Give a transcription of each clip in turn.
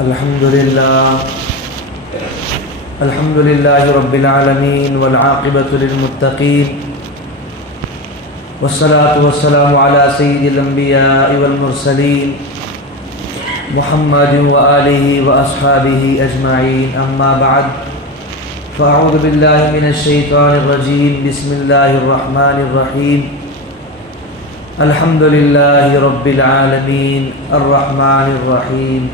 الحمد لله رب العالمين والعاقبة للمتقين والصلاة والسلام على سيد الأنبياء والمرسلين محمد وآله وأصحابه أجمعين. أما بعد فأعوذ بالله من الشيطان الرجيم. بسم الله الرحمن الرحيم. الحمد لله رب العالمين الرحمن الرحيم.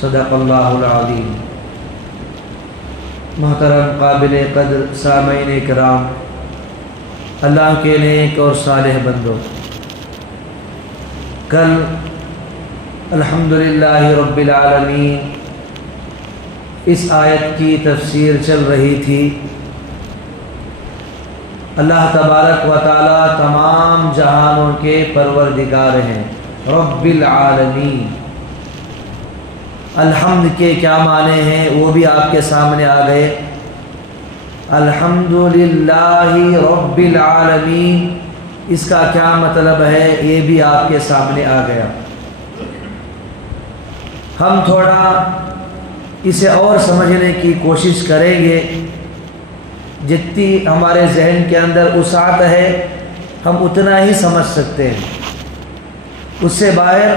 صدق اللہ العظیم. محترم قابل قدر سامعین کرام، اللہ کے نیک اور صالح بندوں، کل الحمدللہ رب العالمین اس آیت کی تفسیر چل رہی تھی. اللہ تبارک و تعالی تمام جہانوں کے پروردگار ہیں، رب العالمین. الحمد کے کیا معنی ہیں وہ بھی آپ کے سامنے آ گئے. الحمدللہ رب العالمین، اس کا کیا مطلب ہے یہ بھی آپ کے سامنے آ گیا. ہم تھوڑا اسے اور سمجھنے کی کوشش کریں گے. جتنی ہمارے ذہن کے اندر وسعت ہے ہم اتنا ہی سمجھ سکتے ہیں. اس سے باہر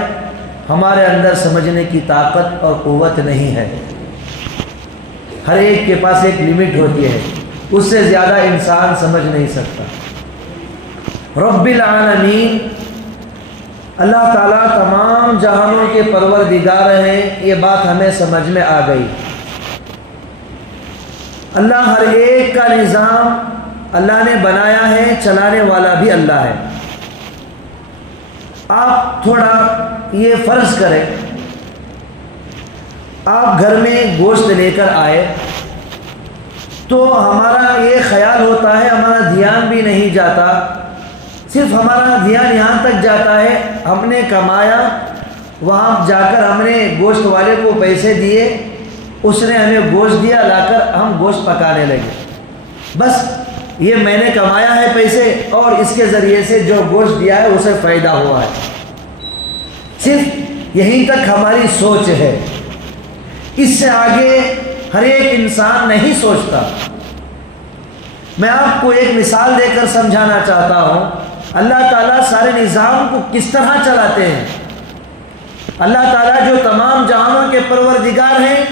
ہمارے اندر سمجھنے کی طاقت اور قوت نہیں ہے. ہر ایک کے پاس ایک لمٹ ہوتی ہے، اس سے زیادہ انسان سمجھ نہیں سکتا. رب العالمین، اللہ تعالیٰ تمام جہانوں کے پروردگار ہیں، یہ بات ہمیں سمجھ میں آ گئی. اللہ ہر ایک کا نظام اللہ نے بنایا ہے، چلانے والا بھی اللہ ہے. آپ تھوڑا یہ فرض کریں، آپ گھر میں گوشت لے کر آئے تو ہمارا یہ خیال ہوتا ہے، ہمارا دھیان بھی نہیں جاتا، صرف ہمارا دھیان یہاں تک جاتا ہے ہم نے کمایا، وہاں جا کر ہم نے گوشت والے کو پیسے دیے، اس نے ہمیں گوشت دیا، لا کر ہم گوشت پکانے لگے. بس یہ میں نے کمایا ہے پیسے اور اس کے ذریعے سے جو گوشت دیا ہے اسے فائدہ ہوا ہے. صرف یہیں تک ہماری سوچ ہے، اس سے آگے ہر ایک انسان نہیں سوچتا. میں آپ کو ایک مثال دے کر سمجھانا چاہتا ہوں. اللہ تعالیٰ سارے نظام کو کس طرح چلاتے ہیں. اللہ تعالیٰ جو تمام جہانوں کے پروردگار ہیں،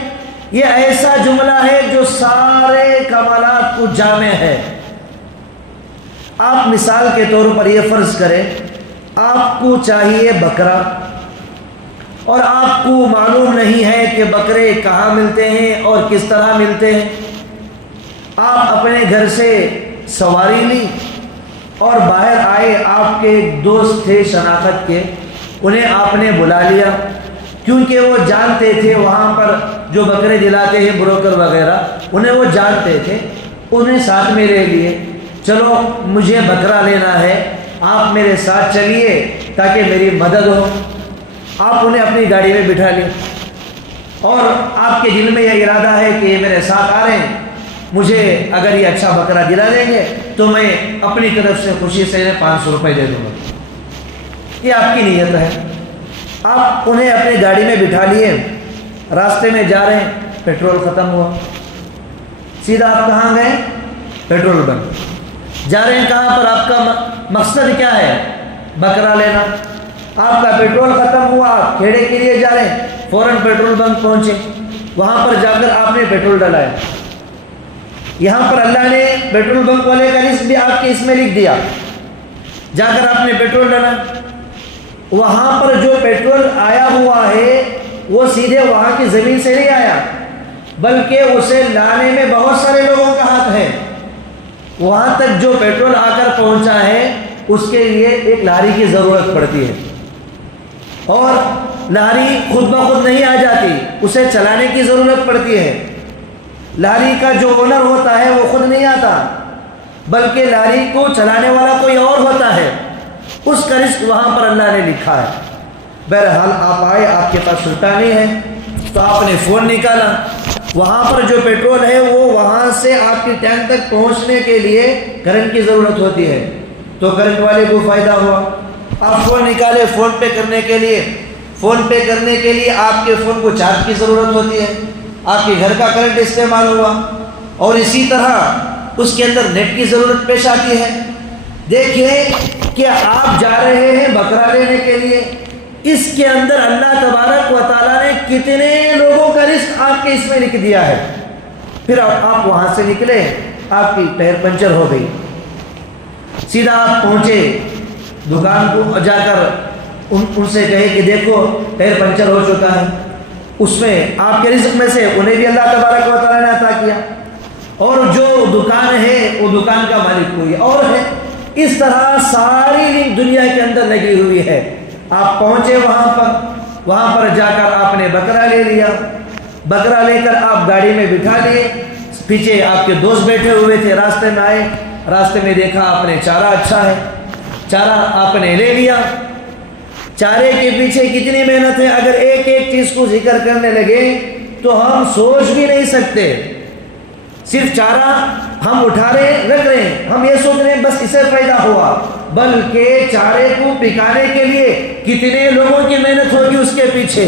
یہ ایسا جملہ ہے جو سارے کمالات کو جامع ہے. آپ مثال کے طور پر یہ فرض کریں، آپ کو چاہیے بکرا اور آپ کو معلوم نہیں ہے کہ بکرے کہاں ملتے ہیں اور کس طرح ملتے ہیں. آپ اپنے گھر سے سواری لی اور باہر آئے. آپ کے ایک دوست تھے شناخت کے، انہیں آپ نے بلا لیا کیونکہ وہ جانتے تھے وہاں پر جو بکرے دلاتے ہیں بروکر وغیرہ، انہیں وہ جانتے تھے، انہیں ساتھ میں لے لیے. چلو مجھے بکرا لینا ہے، آپ میرے ساتھ چلیے تاکہ میری مدد ہو. آپ انہیں اپنی گاڑی میں بٹھا لیں اور آپ کے دل میں یہ ارادہ ہے کہ یہ میرے ساتھ آ رہے ہیں، مجھے اگر یہ اچھا بکرا دلا دیں گے تو میں اپنی طرف سے خوشی سے 500 روپے دے دوں گا. یہ آپ کی نیت ہے. آپ انہیں اپنی گاڑی میں بٹھا لیے، راستے میں جا رہے ہیں، پیٹرول ختم ہوا. سیدھا آپ کہاں گئے؟ Petrol bunk. جا رہے ہیں کہاں پر؟ آپ کا مقصد کیا ہے؟ بکرا لینا. آپ کا پیٹرول ختم ہوا، آپ کھیڑے کے لیے جا رہے ہیں، فوراً پیٹرول بنک پہنچے. وہاں پر جا کر آپ نے پیٹرول ڈلایا. یہاں پر اللہ نے پیٹرول بنک والے کا لسٹ بھی آپ کے اس میں لکھ دیا. جا کر آپ نے پیٹرول ڈالا. وہاں پر جو پیٹرول آیا ہوا ہے وہ سیدھے وہاں کی زمین سے نہیں آیا، بلکہ اسے لانے میں بہت سارے لوگوں کا ہاتھ ہے. وہاں تک جو پیٹرول آ کر پہنچا ہے اس کے لیے ایک لاری کی ضرورت پڑتی ہے، اور لاری خود بخود نہیں آ جاتی، اسے چلانے کی ضرورت پڑتی ہے. لاری کا جو اونر ہوتا ہے وہ خود نہیں آتا، بلکہ لاری کو چلانے والا کوئی اور ہوتا ہے. اس کا رزق وہاں پر اللہ نے لکھا ہے. بہرحال آپ آئے، آپ کے پاس سلطانی ہے تو آپ نے فون نکالا. وہاں پر جو پیٹرول ہے وہ وہاں سے آپ کی ٹینک تک پہنچنے کے لیے کرنٹ کی ضرورت ہوتی ہے، تو کرنٹ والے کو فائدہ ہوا. آپ فون نکالے فون پے کرنے کے لیے، فون پے کرنے کے لیے آپ کے فون کو چارج کی ضرورت ہوتی ہے، آپ کے گھر کا کرنٹ استعمال ہوا، اور اسی طرح اس کے اندر نیٹ کی ضرورت پیش آتی ہے۔ دیکھیں کہ آپ جا رہے ہیں بکرا لینے کے لیے، اس کے اندر اللہ تبارک و تعالیٰ نے کتنے لوگوں کا رزق آپ کے اس میں لکھ دیا ہے۔ پھر آپ وہاں سے نکلے، آپ کی ٹائر پنچر ہو گئی، سیدھا آپ پہنچے دکان کو، جا کر ان سے کہے کہ دیکھو ٹائر پنچر ہو چکا ہے، اس میں آپ کے رزق میں سے انہیں بھی اللہ تبارک و تعالیٰ نے عطا کیا، اور جو دکان ہے وہ دکان کا مالک کوئی اور ہے۔ اس طرح ساری دنیا کے اندر لگی ہوئی ہے۔ آپ پہنچے وہاں پر جا کر آپ نے بکرا لے لیا، بکرا لے کر آپ گاڑی میں بٹھا لیے، پیچھے آپ کے دوست بیٹھے ہوئے تھے، راستے میں آئے، راستے میں دیکھا آپ نے چارہ اچھا ہے، چارہ آپ نے لے لیا۔ چارے کے پیچھے کتنی محنت ہے، اگر ایک ایک چیز کو ذکر کرنے لگے تو ہم سوچ بھی نہیں سکتے۔ صرف چارہ ہم اٹھا رہے رکھ رہے ہیں، ہم یہ سوچ رہے ہیں بس اسے فائدہ ہوا، بلکہ چارے کو پکانے کے لیے کتنے لوگوں کی محنت ہوگی، اس کے پیچھے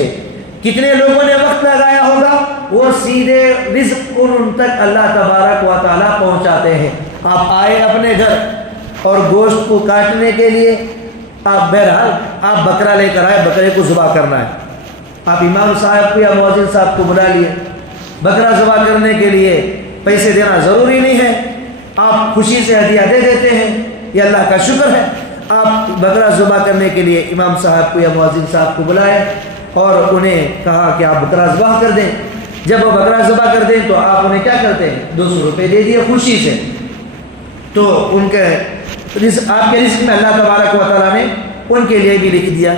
کتنے لوگوں نے وقت لگایا ہوگا، وہ سیدھے رزق ان تک اللہ تبارک و تعالیٰ پہنچاتے ہیں۔ آپ آئے اپنے گھر اور گوشت کو کاٹنے کے لیے، آپ بہرحال آپ بکرا لے کر آئے، بکرے کو ذبح کرنا ہے، آپ امام صاحب کو یا مؤذن صاحب کو بلا لیے، بکرا ذبح کرنے کے لیے پیسے دینا ضروری نہیں ہے، آپ خوشی سے ہدیہ دے دیتے ہیں، یہ اللہ کا شکر ہے۔ آپ بکرا ذبح کرنے کے لیے امام صاحب کو یا مؤذن صاحب کو بلائے اور انہیں کہا کہ آپ بکرا ذبح کر دیں۔ جب وہ بکرا ذبح کر دیں تو آپ انہیں کیا کرتے ہیں، 200 روپے دے دیے خوشی سے۔ تو ان کے آپ کے رزق میں اللہ تبارک و تعالیٰ نے ان کے لیے بھی لکھ دیا۔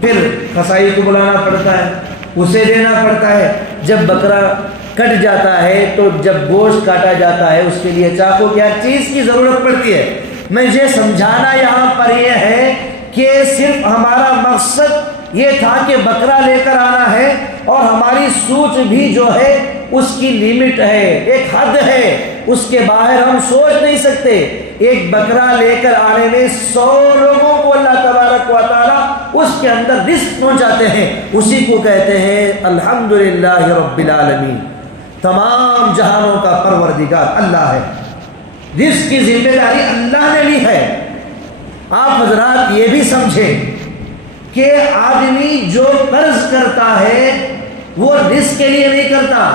پھر قصائی کو بلانا پڑتا ہے، اسے دینا پڑتا ہے۔ جب بکرا کٹ جاتا ہے تو جب گوشت کاٹا جاتا ہے اس کے لیے چاقو کی ہر چیز کی ضرورت پڑتی ہے۔ میں یہ سمجھانا یہاں پر یہ ہے کہ صرف ہمارا مقصد یہ تھا کہ بکرا لے کر آنا ہے، اور ہماری سوچ بھی جو ہے اس کی لیمٹ ہے، ایک حد ہے، اس کے باہر ہم سوچ نہیں سکتے۔ ایک بکرا لے کر آنے میں 100 لوگوں کو اللہ تبارک و تعالیٰ اس کے اندر رزق پہنچاتے ہیں، اسی کو کہتے ہیں الحمدللہ رب العالمین، تمام جہانوں کا پروردگار اللہ ہے۔ رزق کی ذمہ داری اللہ نے لی ہے۔ آپ حضرات یہ بھی سمجھیں کہ آدمی جو قرض کرتا ہے وہ رزق کے لیے نہیں کرتا،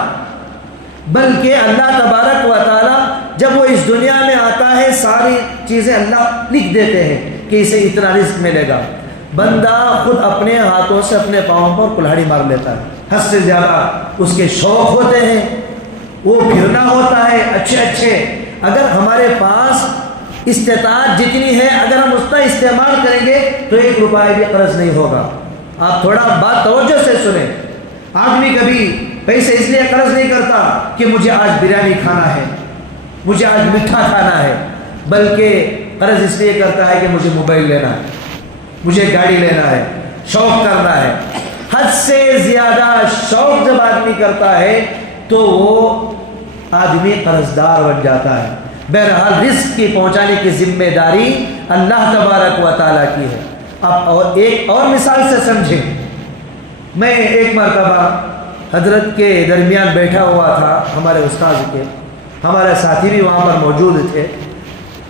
بلکہ اللہ تبارک و تعالیٰ جب وہ اس دنیا میں آتا ہے ساری چیزیں اللہ لکھ دیتے ہیں کہ اسے اتنا رزق ملے گا۔ بندہ خود اپنے ہاتھوں سے اپنے پاؤں پر کلہاڑی مار لیتا ہے، حد سے زیادہ اس کے شوق ہوتے ہیں، وہ پھرنا ہوتا ہے اچھے۔ اگر ہمارے پاس استطاعت جتنی ہے، اگر ہم اس کا استعمال کریں گے تو 1 روپیہ بھی قرض نہیں ہوگا۔ آپ تھوڑا بات توجہ سے سنیں۔ آدمی کبھی پیسے اس لیے قرض نہیں کرتا کہ مجھے آج بریانی کھانا ہے، مجھے آج میٹھا کھانا ہے، بلکہ قرض اس لیے کرتا ہے کہ مجھے موبائل لینا ہے، مجھے گاڑی لینا ہے، شوق کرنا ہے۔ حد سے زیادہ شوق جب آدمی کرتا ہے تو وہ آدمی قرضدار بن جاتا ہے۔ بہرحال رزق کی پہنچانے کی ذمہ داری اللہ تبارک و تعالیٰ کی ہے۔ اب ایک اور مثال سے سمجھیں۔ میں ایک مرتبہ حضرت کے درمیان بیٹھا ہوا تھا، ہمارے استاذ کے، ہمارے ساتھی بھی وہاں پر موجود تھے۔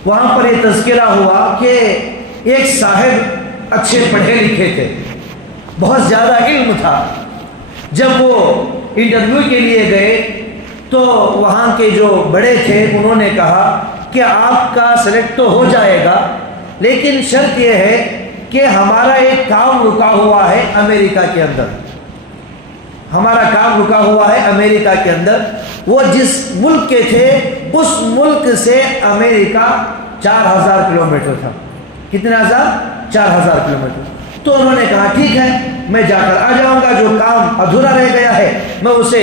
وہاں پر یہ تذکرہ ہوا کہ ایک صاحب اچھے پڑھے لکھے تھے، بہت زیادہ علم تھا۔ جب وہ انٹرویو کے لیے گئے تو وہاں کے جو بڑے تھے انہوں نے کہا کہ آپ کا سلیکٹ تو ہو جائے گا، لیکن شرط یہ ہے کہ ہمارا ایک کام رکا ہوا ہے امریکہ کے اندر، ہمارا کام رکا ہوا ہے امریکہ کے اندر۔ وہ جس ملک کے تھے اس ملک سے امریکہ 4000 کلومیٹر تھا۔ کتنا ہزار؟ 4000 کلومیٹر۔ تو انہوں نے کہا ٹھیک ہے میں جا کر آ جاؤں گا، جو کام ادھورا رہ گیا ہے میں اسے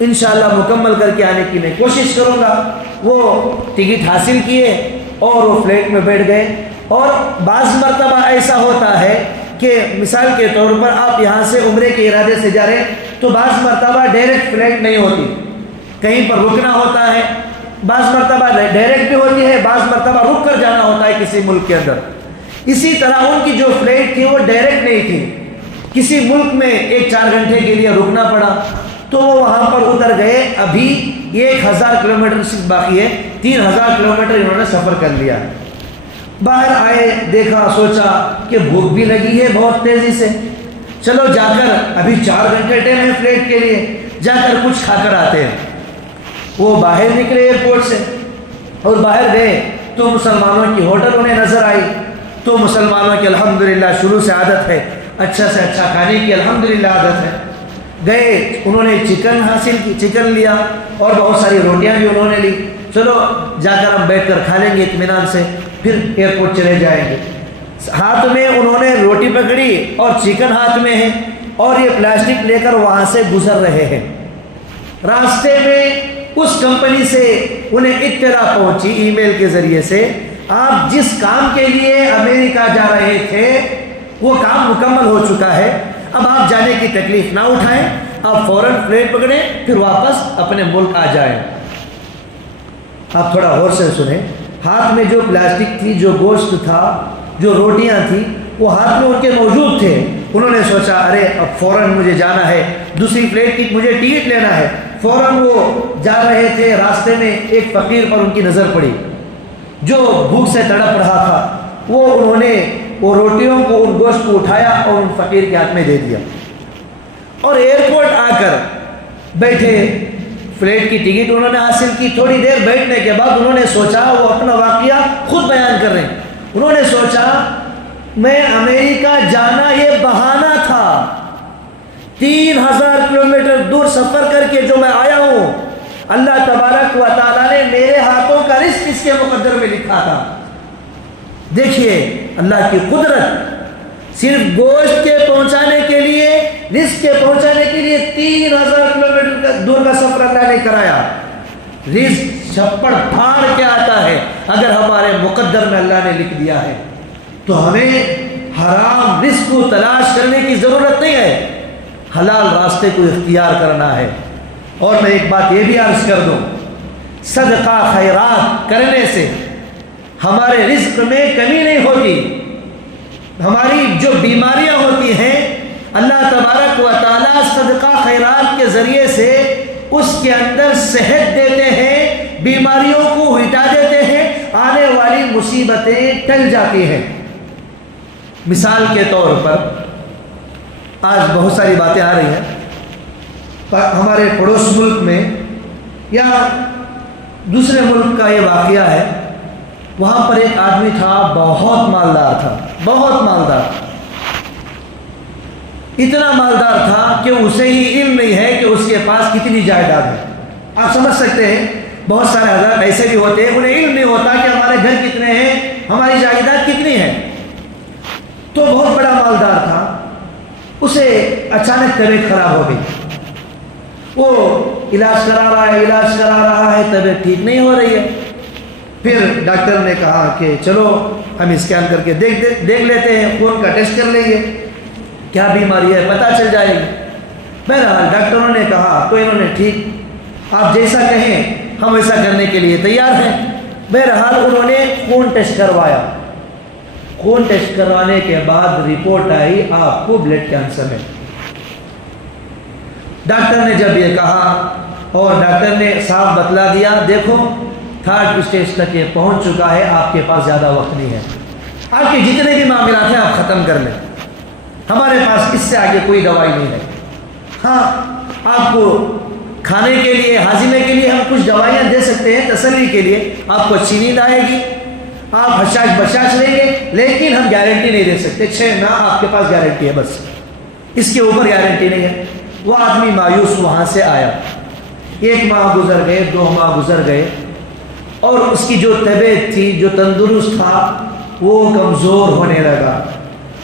انشاءاللہ مکمل کر کے آنے کی میں کوشش کروں گا۔ وہ ٹکٹ حاصل کیے اور وہ فلائٹ میں بیٹھ گئے۔ اور بعض مرتبہ ایسا ہوتا ہے کہ مثال کے طور پر آپ یہاں سے عمرے کے ارادے سے جا رہے ہیں تو بعض مرتبہ ڈائریکٹ فلائٹ نہیں ہوتی، کہیں پر رکنا ہوتا ہے، بعض مرتبہ ڈائریکٹ بھی ہوتی ہے، بعض مرتبہ رک کر جانا ہوتا ہے کسی ملک کے اندر۔ اسی طرح ان کی جو فلائٹ تھی وہ ڈائریکٹ نہیں تھی، کسی ملک میں 1-4 گھنٹے کے لیے رکنا پڑا تو وہ وہاں پر اتر گئے. ابھی 1000 کلومیٹر صرف باقی ہے, 3000 کلومیٹر انہوں نے سفر کر لیا. باہر آئے, دیکھا, سوچا کہ بھوک بھی لگی ہے بہت تیزی سے, چلو جا کر, ابھی 4 گھنٹے ٹائم ہے فلائٹ کے لیے, جا کر کچھ کھا کر آتے ہیں. وہ باہر نکلے ایئرپورٹ سے اور باہر گئے تو مسلمانوں کی ہوٹل انہیں نظر آئی. تو مسلمانوں کی الحمدللہ شروع سے عادت ہے اچھا سے اچھا کھانے کی, الحمدللہ عادت ہے. گئے, انہوں نے چکن حاصل کی, چکن لیا اور بہت ساری روٹیاں بھی انہوں نے لی. چلو جا کر ہم بیٹھ کر کھا لیں گے اطمینان سے, پھر ایئرپورٹ چلے جائیں گے. ہاتھ میں انہوں نے روٹی پکڑی اور چکن ہاتھ میں ہے اور یہ پلاسٹک لے کر وہاں سے گزر رہے ہیں. راستے میں اس کمپنی سے انہیں اطلاع پہنچی ای میل کے ذریعے سے, آپ جس کام کے لیے امریکہ جا رہے تھے وہ کام مکمل ہو چکا ہے, اب آپ جانے کی تکلیف نہ اٹھائیں, آپ فوراً فلائٹ پکڑیں, پھر واپس اپنے ملک آ جائیں. آپ تھوڑا غور سے سنیں, ہاتھ میں جو پلاسٹک تھی, جو گوشت تھا, جو روٹیاں تھیں, وہ ہاتھ میں ان کے موجود تھے. انہوں نے سوچا ارے اب فوراً مجھے جانا ہے, دوسری فلائٹ کی مجھے ٹکٹ لینا ہے. فوراً وہ جا رہے تھے, راستے میں ایک فقیر پر ان کی نظر پڑی جو بھوک سے تڑپ رہا تھا. وہ انہوں نے وہ روٹیوں کو, ان گوشت کو اٹھایا اور ان فقیر کے ہاتھ میں دے دیا اور ایئرپورٹ آ کر بیٹھے. فلائٹ کی ٹکٹ انہوں نے حاصل کی. تھوڑی دیر بیٹھنے کے بعد انہوں نے سوچا, وہ اپنا واقعہ خود بیان کر رہے ہیں, انہوں نے سوچا میں امریکہ جانا یہ بہانہ تھا, 3000 کلومیٹر دور سفر کر کے جو میں آیا ہوں, اللہ تبارک و تعالیٰ نے میرے ہاتھوں کا رزق اس کے مقدر میں لکھا تھا. دیکھیے اللہ کی قدرت, صرف گوشت کے پہنچانے کے لیے, رزق کے پہنچانے کے لیے 3000 کلومیٹر دور کا سفر اللہ نے کرایا. رزق چھپڑ پھاڑ کے آتا ہے اگر ہمارے مقدر میں اللہ نے لکھ دیا ہے. تو ہمیں حرام رزق کو تلاش کرنے کی ضرورت نہیں ہے, حلال راستے کو اختیار کرنا ہے. اور میں ایک بات یہ بھی عرض کر دوں, صدقہ خیرات کرنے سے ہمارے رزق میں کمی نہیں ہوتی. ہماری جو بیماریاں ہوتی ہیں اللہ تبارک و تعالیٰ صدقہ خیرات کے ذریعے سے اس کے اندر صحت دیتے ہیں, بیماریوں کو ہٹا دیتے ہیں, آنے والی مصیبتیں ٹل جاتی ہیں. مثال کے طور پر آج بہت ساری باتیں آ رہی ہیں, ہمارے پڑوس ملک میں یا دوسرے ملک کا یہ واقعہ ہے. وہاں پر ایک آدمی تھا, بہت مالدار تھا, بہت مالدار, اتنا مالدار تھا کہ اسے ہی علم نہیں ہے کہ اس کے پاس کتنی جائیداد ہے. آپ سمجھ سکتے ہیں بہت سارے حضرات ایسے بھی ہوتے ہیں, انہیں علم نہیں ہوتا کہ ہمارے گھر کتنے ہیں, ہماری جائیداد کتنی ہے. تو بہت بڑا مالدار تھا, اسے اچانک طبیعت خراب ہو گئی. وہ علاج کرا رہا ہے, طبیعت ٹھیک نہیں ہو رہی ہے. پھر ڈاکٹر نے کہا کہ چلو ہم اسکین کر کے دیکھ لیتے ہیں, خون کا ٹیسٹ کر لیں گے, کیا بیماری ہے پتہ چل جائے گی. بہرحال ڈاکٹروں نے کہا تو انہوں نے ٹھیک, آپ جیسا کہیں ہم ایسا کرنے کے لیے تیار ہیں. بہرحال انہوں نے خون ٹیسٹ کروایا. خون ٹیسٹ کروانے کے بعد رپورٹ آئی آپ کو بلڈ کینسر ہے. ڈاکٹر نے جب یہ کہا اور ڈاکٹر نے صاف بتلا دیا, دیکھو 3rd اسٹیج تک یہ پہنچ چکا ہے, آپ کے پاس زیادہ وقت نہیں ہے, آپ کے جتنے بھی معاملات ہیں آپ ختم کر لیں, ہمارے پاس اس سے آگے کوئی دوائی نہیں ہے. ہاں آپ کو کھانے کے لیے, ہاضمے کے لیے ہم کچھ دوائیاں دے سکتے ہیں, تسلی کے لیے آپ کو اچھی نیند آئے گی, آپ حشاش بشاش لیں گے, لیکن ہم گارنٹی نہیں دے سکتے. 6 ماہ آپ کے پاس گارنٹی ہے, بس اس کے اوپر گارنٹی نہیں ہے. وہ آدمی مایوس وہاں سے آیا. 1 ماہ گزر گئے, 2 ماہ گزر گئے, اور اس کی جو طبیعت تھی, جو تندرست تھا, وہ کمزور ہونے لگا.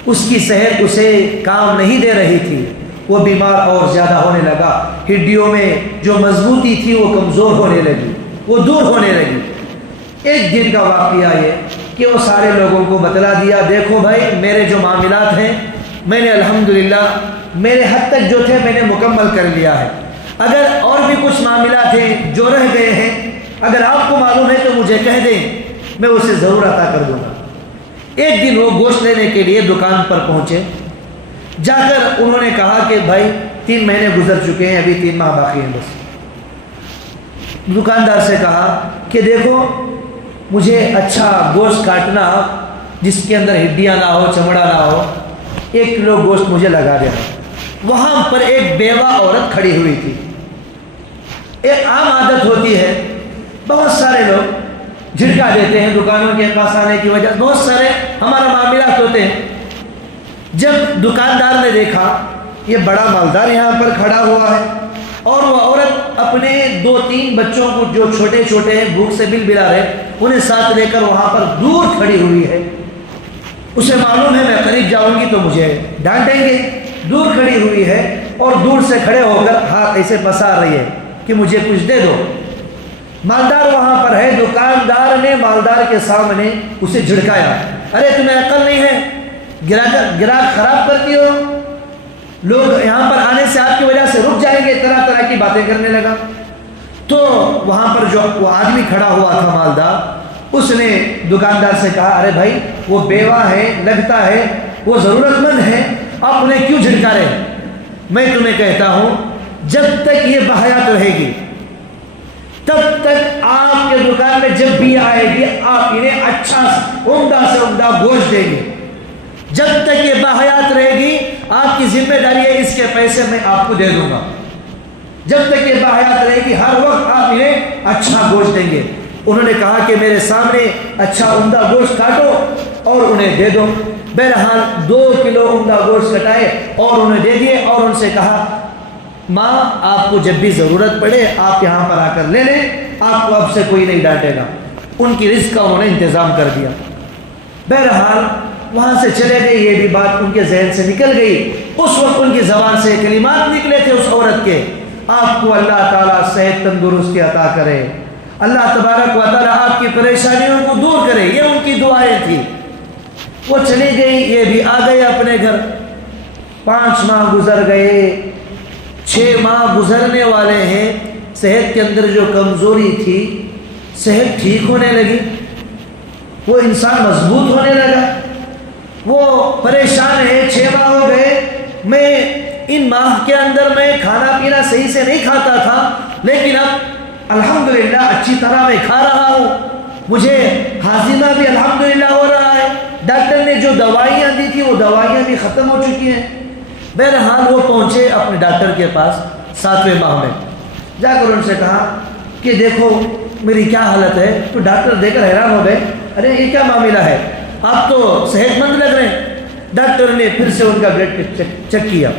اس کی صحت اسے کام نہیں دے رہی تھی, وہ بیمار اور زیادہ ہونے لگا. ہڈیوں میں جو مضبوطی تھی وہ کمزور ہونے لگی, وہ دور ہونے لگی. ایک دن کا واقعہ یہ کہ وہ سارے لوگوں کو بتلا دیا, دیکھو بھائی میرے جو معاملات ہیں میں نے الحمدللہ میرے حد تک جو تھے میں نے مکمل کر لیا ہے. اگر اور بھی کچھ معاملات ہیں جو رہ گئے ہیں, اگر آپ کو معلوم ہے تو مجھے کہہ دیں, میں اسے ضرور عطا کر دوں گا. ایک دن وہ گوشت لینے کے لیے دکان پر پہنچے. جا کر انہوں نے کہا کہ بھائی 3 مہینے گزر چکے ہیں، ابھی 3 ماہ باقی ہیں بس۔ دکاندار سے کہا کہ دیکھو مجھے اچھا گوشت کاٹنا جس کے اندر ہڈیاں نہ ہو، چمڑا نہ ہو، 1 کلو گوشت مجھے لگا دینا۔ وہاں پر ایک بیوہ عورت کھڑی ہوئی تھی۔ ایک عام عادت ہوتی ہے، بہت سارے لوگ جھٹکا دیتے ہیں دکانوں کے پاس آنے کی وجہ، بہت سارے ہمارا معاملات ہوتے ہیں۔ جب دکاندار نے دیکھا یہ بڑا مالدار یہاں پر کھڑا ہوا ہے اور وہ عورت اپنے 2-3 بچوں کو جو چھوٹے چھوٹے ہیں، بھوک سے بل بلا رہے، انہیں ساتھ لے کر وہاں پر دور کھڑی ہوئی ہے، اسے معلوم ہے میں قریب جاؤں گی تو مجھے ڈانٹیں گے، دور کھڑی ہوئی ہے اور دور سے کھڑے ہو کر ہاتھ ایسے پسار رہی ہے کہ مجھے کچھ دے دو۔ مالدار وہاں پر ہے، دکاندار نے مالدار کے سامنے اسے جھڑکایا، ارے تمہیں عقل نہیں ہے، گراہک خراب کرتی ہو، لوگ یہاں پر آنے سے آپ کی وجہ سے رک جائیں گے، طرح طرح کی باتیں کرنے لگا۔ تو وہاں پر جو وہ آدمی کھڑا ہوا تھا مالدار، اس نے دکاندار سے کہا ارے بھائی وہ بیوہ ہے، لگتا ہے وہ ضرورت مند ہے، آپ انہیں کیوں جھڑکا رہے ہیں؟ میں تمہیں کہتا ہوں جب تک یہ بحیات رہے گی تب تک آپ کے دکان میں جب بھی آئے گی آپ انہیں اچھا عمدہ سے عمدہ گوشت دیں گے۔ جب تک یہ باحیات رہے گی آپ کی ذمہ داری ہے اس کے پیسے میں آپ کو دے دوں گا۔ جب تک یہ باحیات رہے گی ہر وقت آپ انہیں اچھا گوشت دیں گے۔ انہوں نے کہا کہ میرے سامنے اچھا عمدہ گوشت کاٹو اور انہیں دے دو۔ بہرحال 2 کلو عمدہ گوشت کٹائے اور انہیں دے دیے اور ان سے کہا ماں آپ کو جب بھی ضرورت پڑے آپ یہاں پر آ کر لے لیں، آپ کو اب سے کوئی نہیں ڈانٹے گا۔ ان کی رزق کا انہوں نے انتظام کر دیا۔ بہرحال وہاں سے چلے گئے، یہ بھی بات ان کے ذہن سے نکل گئی۔ اس وقت ان کی زبان سے کلمات نکلے تھے اس عورت کے، آپ کو اللہ تعالیٰ صحت تندرستی عطا کرے، اللہ تبارک و تعالیٰ آپ کی پریشانیوں کو دور کرے، یہ ان کی دعائیں تھیں۔ وہ چلی گئی، یہ بھی آ گئے اپنے گھر۔ 5 ماہ گزر گئے، 6 ماہ گزرنے والے ہیں، صحت کے اندر جو کمزوری تھی صحت ٹھیک ہونے لگی، وہ انسان مضبوط ہونے لگا۔ وہ پریشان ہے، 6 ماہ ہو گئے، میں ان ماہ کے اندر میں کھانا پینا صحیح سے نہیں کھاتا تھا، لیکن اب الحمدللہ اچھی طرح میں کھا رہا ہوں، مجھے ہاضمہ بھی الحمدللہ ہو رہا ہے، ڈاکٹر نے جو دوائیاں دی تھی وہ دوائیاں بھی ختم ہو چکی ہیں۔ بہرحال وہ پہنچے اپنے ڈاکٹر کے پاس 7ویں ماہ میں، جا کر ان سے کہا کہ دیکھو میری کیا حالت ہے۔ تو ڈاکٹر دیکھ کر حیران ہو گئے، ارے یہ کیا معاملہ ہے، آپ تو صحت مند لگ رہے ہیں۔ ڈاکٹر نے پھر سے ان کا بلڈ چیک کیا۔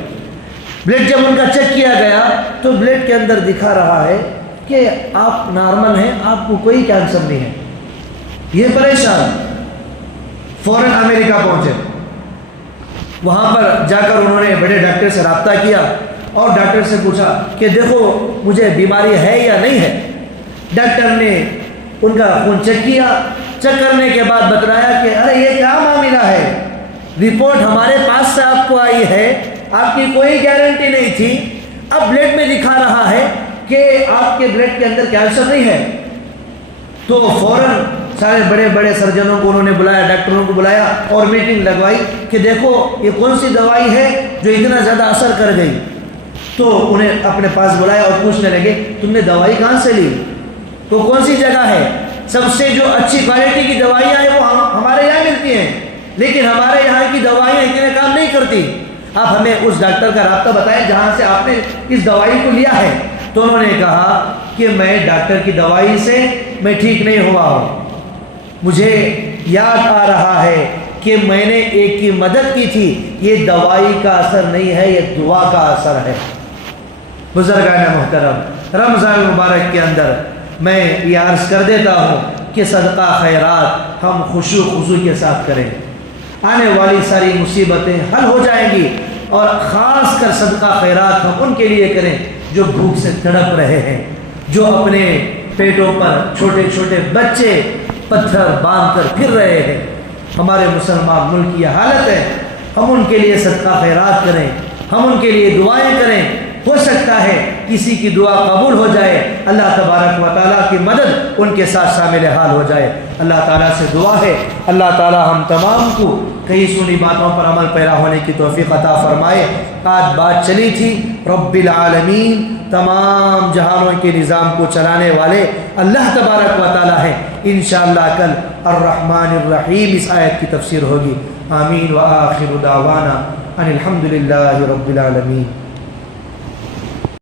بلڈ جب ان کا چیک کیا گیا تو بلڈ کے اندر دکھا رہا ہے کہ آپ نارمل ہیں، آپ کو کوئی کینسر نہیں ہے۔ یہ پریشان فوراً امریکہ پہنچے۔ وہاں پر جا کر انہوں نے بڑے ڈاکٹر سے رابطہ کیا اور ڈاکٹر سے پوچھا کہ دیکھو مجھے بیماری ہے یا نہیں ہے۔ ڈاکٹر نے ان کا خون چیک کیا، چیک کرنے کے بعد بتلایا کہ ارے یہ کیا معاملہ ہے، رپورٹ ہمارے پاس سے آپ کو آئی ہے، آپ کی کوئی گارنٹی نہیں تھی، اب بلڈ میں دکھا رہا ہے کہ آپ کے بلڈ کے اندر کینسر نہیں ہے۔ تو فوراً سارے بڑے بڑے سرجنوں کو انہوں نے بلایا، ڈاکٹروں کو بلایا اور میٹنگ لگوائی کہ دیکھو یہ کون سی دوائی ہے جو اتنا زیادہ اثر کر گئی۔ تو انہیں اپنے پاس بلایا اور پوچھنے لگے تم نے دوائی کہاں سے لی، تو کون سی جگہ ہے، سب سے جو اچھی کوالٹی کی دوائیاں ہیں وہ ہمارے یہاں ملتی ہیں، لیکن ہمارے یہاں کی دوائیاں اتنے کام نہیں کرتی، آپ ہمیں اس ڈاکٹر کا رابطہ بتائیں جہاں سے آپ نے اس دوائی کو لیا ہے۔ تو انہوں نے کہا کہ میں ڈاکٹر کی دوائی سے میں ٹھیک نہیں ہوا ہوں، مجھے یاد آ رہا ہے کہ میں نے ایک کی مدد کی تھی، یہ دوائی کا اثر نہیں ہے، یہ دعا کا اثر ہے۔ بزرگان محترم، رمضان مبارک کے اندر میں یہ عرض کر دیتا ہوں کہ صدقہ خیرات ہم خشوع خضوع کے ساتھ کریں، آنے والی ساری مصیبتیں حل ہو جائیں گی، اور خاص کر صدقہ خیرات ہم ان کے لیے کریں جو بھوک سے تڑپ رہے ہیں، جو اپنے پیٹوں پر چھوٹے چھوٹے بچے پتھر باندھ کر پھر رہے ہیں۔ ہمارے مسلمان ملک کی حالت ہے، ہم ان کے لیے صدقہ خیرات کریں، ہم ان کے لیے دعائیں کریں، ہو سکتا ہے کسی کی دعا قبول ہو جائے، اللہ تبارک و تعالیٰ کی مدد ان کے ساتھ شامل حال ہو جائے۔ اللہ تعالیٰ سے دعا ہے اللہ تعالیٰ ہم تمام کو کئی سنی باتوں پر عمل پیرا ہونے کی توفیق عطا فرمائے۔ آج بات چلی تھی رب العالمین، تمام جہانوں کے نظام کو چلانے والے اللہ تبارک و تعالیٰ ہیں۔ انشاءاللہ کل الرحمن الرحیم اس آیت کی تفسیر ہوگی۔ آمین وآخر دعوانا ان الحمدللہ رب العالمین۔